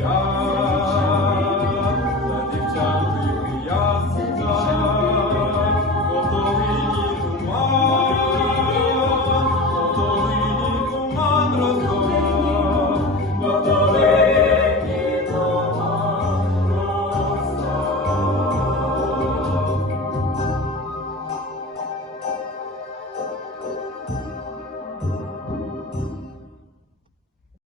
are.